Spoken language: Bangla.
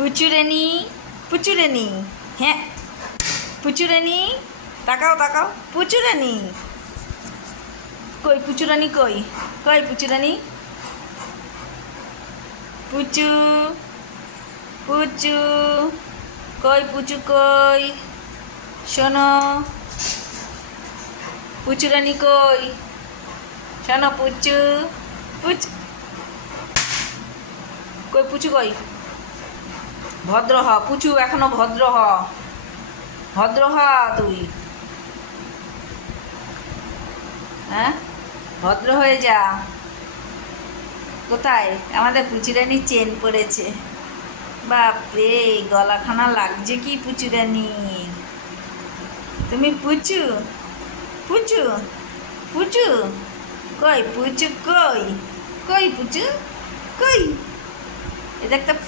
পুচুরানি পুচুরানি, হ্যাঁ পুচুরানি, তাকাও তাকাও পুচুরানি, কই পুচুরানি কই, কই পুচুরানি, পুচু পুচু, কই পুচু কই, শোনো পুচুরানি কই, শোনো পুচু, পুচু কই পুচু কই, ভদ্র হ পুচু, এখনো ভদ্র হ, ভদ্র হ তুই, হ্যাঁ ভদ্র হয়ে যা। কোথায় আমাদের পুচুরানি চেন পড়েছে, বাপরে গলাখানা লাগছে কি পুচুরানি, তুমি পুচু পুচু পুচু, কই পুচু কই, কই পুচু কই, এটা একটা